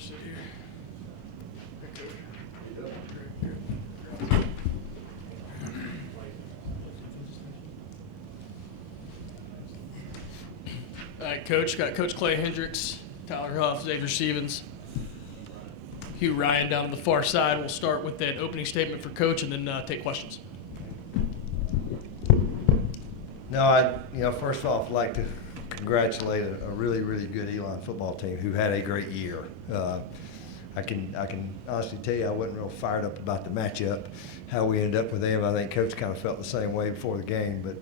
sit here. All right, Coach. Got Coach Clay Hendricks, Tyler Huff, Xavier Stevens, Hugh Ryan down on the far side. We'll start with that opening statement for Coach and then take questions. No, first off, I'd like to congratulate a really, really good Elon football team who had a great year. I can honestly tell you I wasn't real fired up about the matchup, how we ended up with them. I think Coach kind of felt the same way before the game, but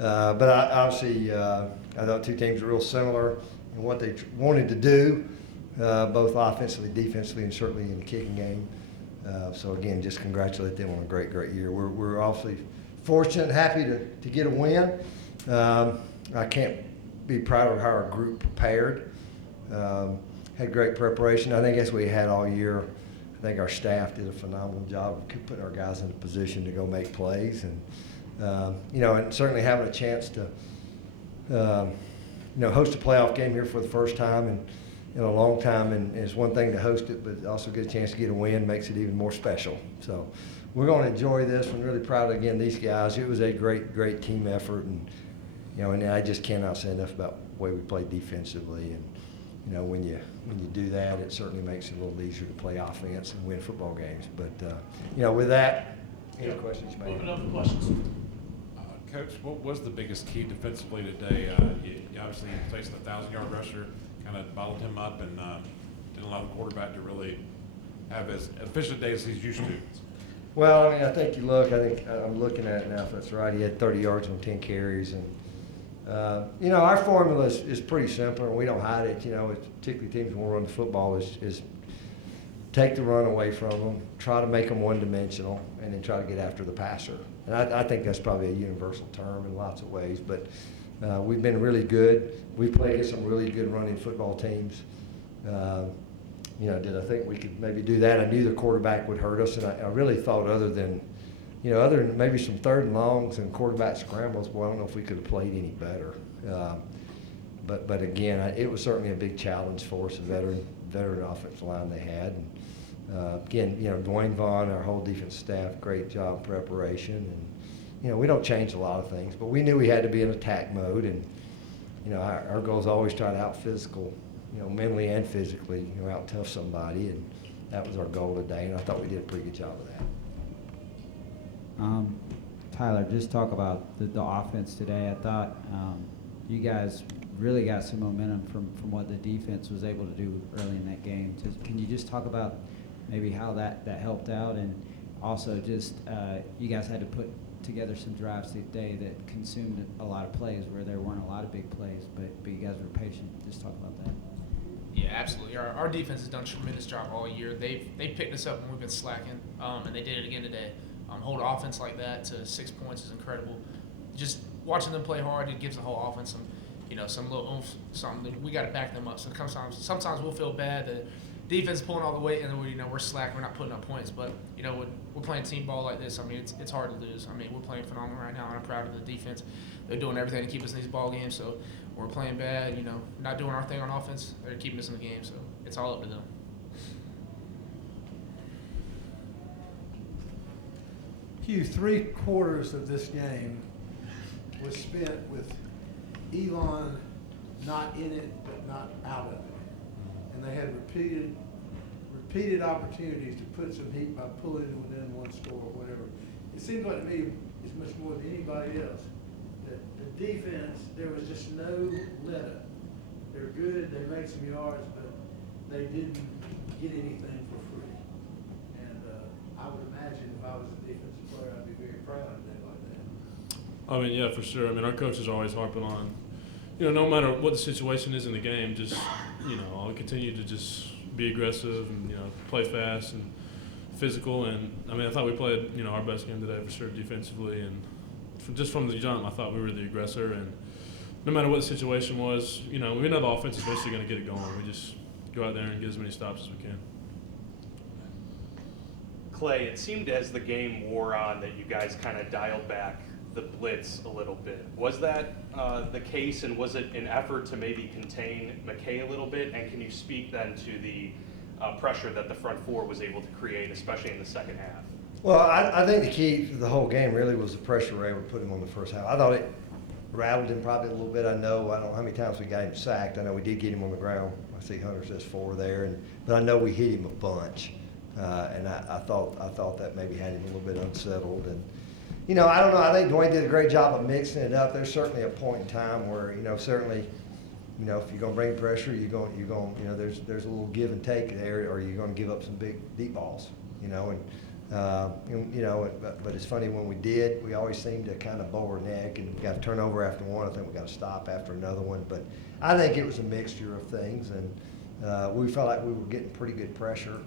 obviously I thought two teams were real similar in what they wanted to do, both offensively, defensively, and certainly in the kicking game. So again, just congratulate them on a great, great year. We're obviously fortunate and happy to get a win. I can't be proud of how our group prepared. Had great preparation. I think that's what we had all year. I think our staff did a phenomenal job of putting our guys in a position to go make plays, and and certainly having a chance to host a playoff game here for the first time in a long time, and it's one thing to host it, but also get a chance to get a win makes it even more special. So we're going to enjoy this. I'm really proud of, again, these guys. It was a great, great team effort, and and I just cannot say enough about the way we played defensively. And when you do that, it certainly makes it a little easier to play offense and win football games. But with that, any questions you may have? Open up for questions. Coach, what was the biggest key defensively today? You obviously faced a 1,000-yard rusher, kind of bottled him up, and didn't allow the quarterback to really have as efficient a day as he's used to. Well, I think I think I'm looking at it now, if that's right. He had 30 yards on 10 carries. And, our formula is pretty simple, and we don't hide it. Particularly teams who want to run the football is take the run away from them, try to make them one-dimensional, and then try to get after the passer. And I think that's probably a universal term in lots of ways. But we've been really good. We've played against some really good running football teams. Did I think we could maybe do that? I knew the quarterback would hurt us, and I really thought other than maybe some third and longs and quarterback scrambles, I don't know if we could have played any better. But again, it was certainly a big challenge for us, a veteran offensive line they had. And, again, Dwayne Vaughn, our whole defense staff, great job preparation. And, we don't change a lot of things, but we knew we had to be in attack mode. And, our goal is always try to out-physical, mentally and physically, out-tough somebody. And that was our goal today, and I thought we did a pretty good job of that. Tyler, just talk about the offense today. I thought you guys really got some momentum from what the defense was able to do early in that game. Can you just talk about maybe how that helped out, and also just you guys had to put together some drives today that consumed a lot of plays where there weren't a lot of big plays, but you guys were patient. Just talk about that. Yeah, absolutely. Our defense has done a tremendous job all year. They picked us up when we've been slacking, and they did it again today. Hold offense like that to 6 points is incredible. Just watching them play hard, it gives the whole offense some little oomph, something. We got to back them up. So sometimes we'll feel bad that defense pulling all the weight, and then we're slack, we're not putting up points. But when we're playing team ball like this, it's hard to lose. We're playing phenomenal right now, and I'm proud of the defense. They're doing everything to keep us in these ball games. So we're playing bad, not doing our thing on offense. They're keeping us in the game. So it's all up to them. Hugh, 3/4 of this game was spent with Elon not in it but not out of it. And they had repeated opportunities to put some heat by pulling it within one score or whatever. It seems like to me, as much more than anybody else, that the defense, there was just no let up. They're good, they made some yards, but they didn't get anything for free. And I would imagine if I was a defensive player, I'd be very proud of that like that. Yeah, for sure. Our coach is always harping on, no matter what the situation is in the game, just, I'll continue to just be aggressive and, play fast and physical. And, I thought we played, our best game today for sure defensively. And just from the jump, I thought we were the aggressor. And no matter what the situation was, we know the offense is basically going to get it going. We just go out there and get as many stops as we can. Clay, it seemed as the game wore on that you guys kind of dialed back the blitz a little bit. Was that the case, and was it an effort to maybe contain McKay a little bit? And can you speak then to the pressure that the front four was able to create, especially in the second half? Well, I think the key to the whole game really was the pressure we were able to put him on the first half. I thought it rattled him probably a little bit. I don't know how many times we got him sacked. I know we did get him on the ground. I see Hunter says 4 there, but I know we hit him a bunch. And I thought that maybe had him a little bit unsettled. And, you know, I don't know. I think Dwayne did a great job of mixing it up. There's certainly a point in time where, you know, certainly, you know, if you're going to bring pressure, you're going, you know, there's a little give and take there, or you're going to give up some big deep balls, you know. And you know, but it's funny when we did, we always seemed to kind of bow our neck and got a turnover after one. I think we got a stop after another one. But I think it was a mixture of things, and we felt like we were getting pretty good pressure.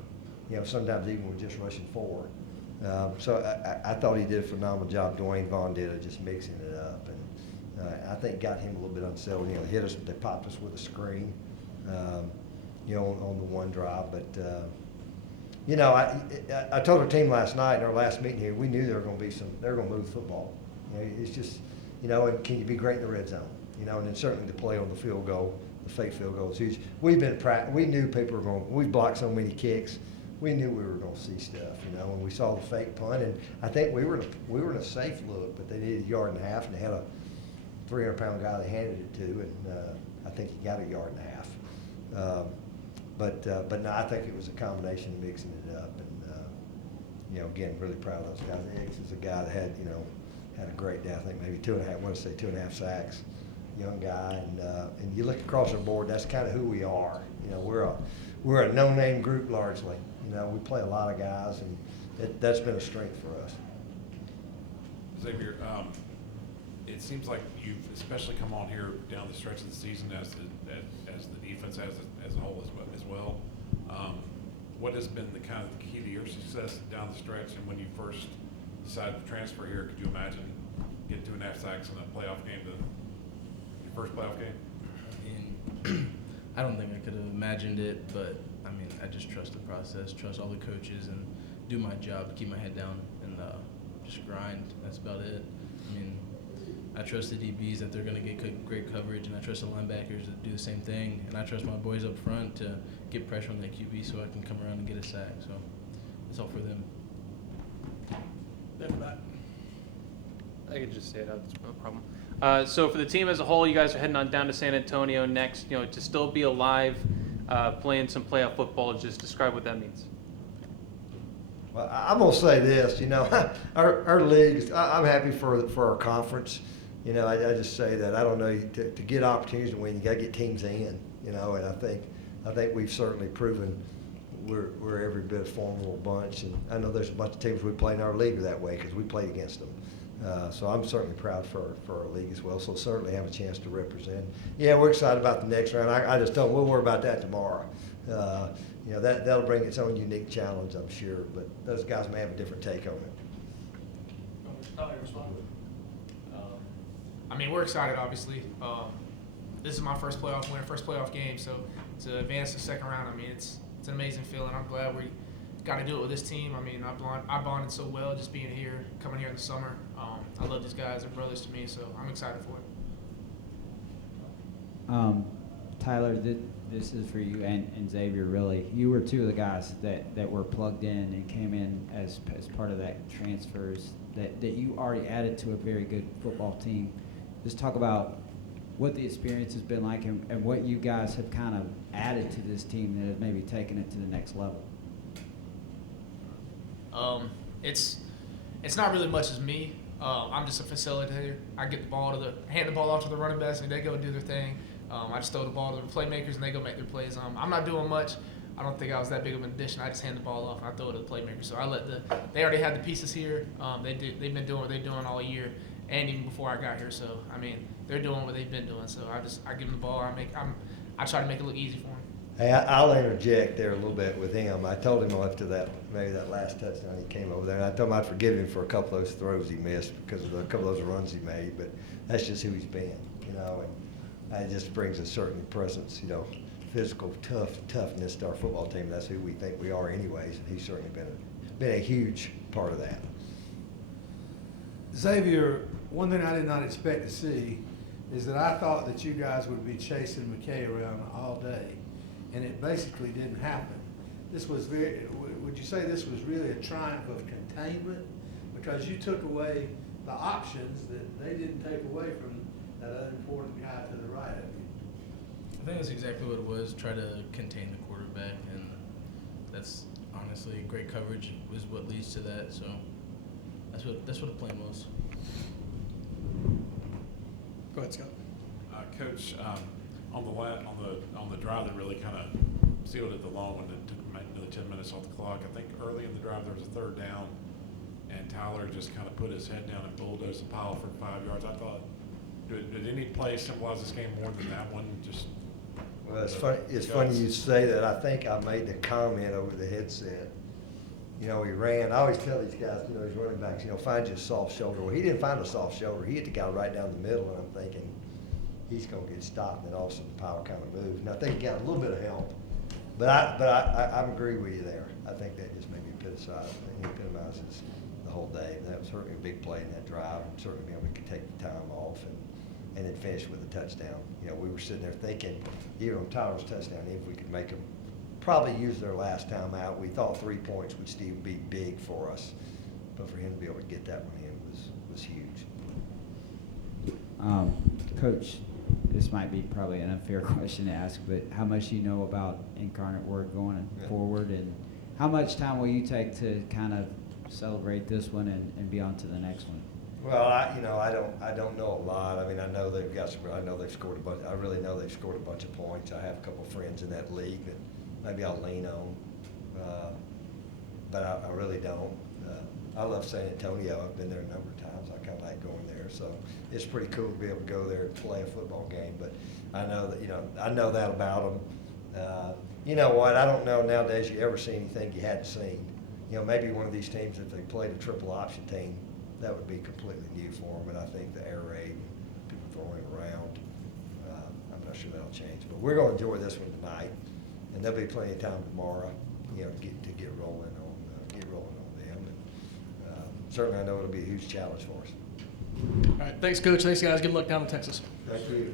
You know, sometimes even with just rushing forward. So I thought he did a phenomenal job. Dwayne Vaughn did of just mixing it up, and I think got him a little bit unsettled. You know, they popped us with a screen, you know, on the one drive. But you know, I told our team last night in our last meeting here, we knew they were going to move the football. You know, it's just, you know, and can you be great in the red zone? You know, and then certainly the play on the field goal, the fake field goal is huge. We knew people were going. We blocked so many kicks. We knew we were going to see stuff, you know, when we saw the fake punt, and I think we were in a safe look, but they needed a yard and a half, and they had a 300-pound guy they handed it to, and I think he got a yard and a half. But no, I think it was a combination of mixing it up, and you know, again, really proud of those guys. Eggs is a guy that had a great day. I think maybe 2.5 sacks, young guy, and you look across our board, that's kind of who we are. You know, we're a no-name group largely. You know, we play a lot of guys, and that's been a strength for us. Xavier, it seems like you've especially come on here down the stretch of the season as the defense as a whole as well. What has been the kind of key to your success down the stretch, and when you first decided to transfer here, could you imagine getting 2.5 sacks in a playoff game, your first playoff game? I don't think I could have imagined it, but I mean, I just trust the process, trust all the coaches, and do my job, keep my head down, and just grind. That's about it. I mean, I trust the DBs that they're going to get great coverage, and I trust the linebackers to do the same thing, and I trust my boys up front to get pressure on that QB so I can come around and get a sack. So it's all for them. I could just say that. That's no problem. So for the team as a whole, you guys are heading on down to San Antonio next. You know, to still be alive, playing some playoff football. Just describe what that means. Well, I'm gonna say this. You know, our league. I'm happy for our conference. You know, I just say that. I don't know, to get opportunities to win, you got to get teams in. You know, and I think we've certainly proven we're every bit a formidable bunch. And I know there's a bunch of teams we play in our league that way because we played against them. So I'm certainly proud for our league as well. So certainly have a chance to represent. Yeah, we're excited about the next round. I just don't. We'll worry about that tomorrow. You know, that'll bring its own unique challenge, I'm sure. But those guys may have a different take on it. I mean, we're excited, obviously. This is my first playoff win, first playoff game. So to advance to the second round, I mean, it's an amazing feeling. I'm glad we got to do it with this team. I mean, I bonded so well just being here, coming here in the summer. I love these guys. They're brothers to me, so I'm excited for it. Tyler, this is for you and Xavier, really. You were two of the guys that were plugged in and came in as part of that transfers that you already added to a very good football team. Just talk about what the experience has been like and what you guys have kind of added to this team that has maybe taken it to the next level. It's not really much as me. I'm just a facilitator. I get hand the ball off to the running backs, and they go do their thing. I just throw the ball to the playmakers, and they go make their plays. I'm not doing much. I don't think I was that big of an addition. I just hand the ball off, and I throw it to the playmakers. So they already had the pieces here. They've been doing what they're doing all year, and even before I got here. So I mean, they're doing what they've been doing. So I give them the ball. I try to make it look easy for them. Hey, I'll interject there a little bit with him. I told him after maybe that last touchdown he came over there, and I told him I'd forgive him for a couple of those throws he missed because of a couple of those runs he made, but that's just who he's been, you know, and it just brings a certain presence, you know, physical toughness to our football team. That's who we think we are anyways, and he's certainly been a huge part of that. Xavier, one thing I did not expect to see is that I thought that you guys would be chasing McKay around all day, and it basically didn't happen. this was would you say this was really a triumph of containment? Because you took away the options that they didn't take away from that other important guy to the right of you. I think that's exactly what it was. Try to contain the quarterback, and that's honestly great coverage was what leads to that. So that's what the plan was. Go ahead, Scott. Coach, on the drive that really kind of sealed it, the long one that took another 10 minutes off the clock. I think early in the drive there was a third down, and Tyler just kind of put his head down and bulldozed the pile for 5 yards. I thought, did any play symbolize this game more than that one? Just Well, it's funny. It's funny you say that. I think I made the comment over the headset. You know, he ran. I always tell these guys, you know, these running backs, you know, find you a soft shoulder. Well, he didn't find a soft shoulder. He hit the guy right down the middle, and I'm thinking he's going to get stopped. And then all of a sudden, the power kind of moved. And I think he got a little bit of help. But I agree with you there. I think that just maybe epitomizes the whole day. That was certainly a big play in that drive, and certainly being able to take the time off and then finish with a touchdown. You know, we were sitting there thinking, even on Tyler's touchdown, if we could make them probably use their last time out, we thought 3 points would still be big for us. But for him to be able to get that one in was huge. Coach, this might be probably an unfair question to ask, but how much do you know about Incarnate Word going forward, and how much time will you take to kind of celebrate this one and be on to the next one? Well, I don't know a lot. I mean, I know they've got some. I know they've scored a bunch. I really know they've scored a bunch of points. I have a couple of friends in that league that maybe I'll lean on, but I really don't. I love San Antonio. I've been there a number of times. I kind of like going there, so it's pretty cool to be able to go there and play a football game. But I know that I know that about them. You know what? I don't know nowadays you ever see anything you hadn't seen. You know, maybe one of these teams, if they played a triple option team, that would be completely new for them. But I think the air raid, people throwing it around, I'm not sure that'll change. But we're going to enjoy this one tonight, and there'll be plenty of time tomorrow, you know, to get rolling on them. And certainly, I know it'll be a huge challenge for us. All right, thanks, Coach. Thanks, guys. Good luck down in Texas. Thank you.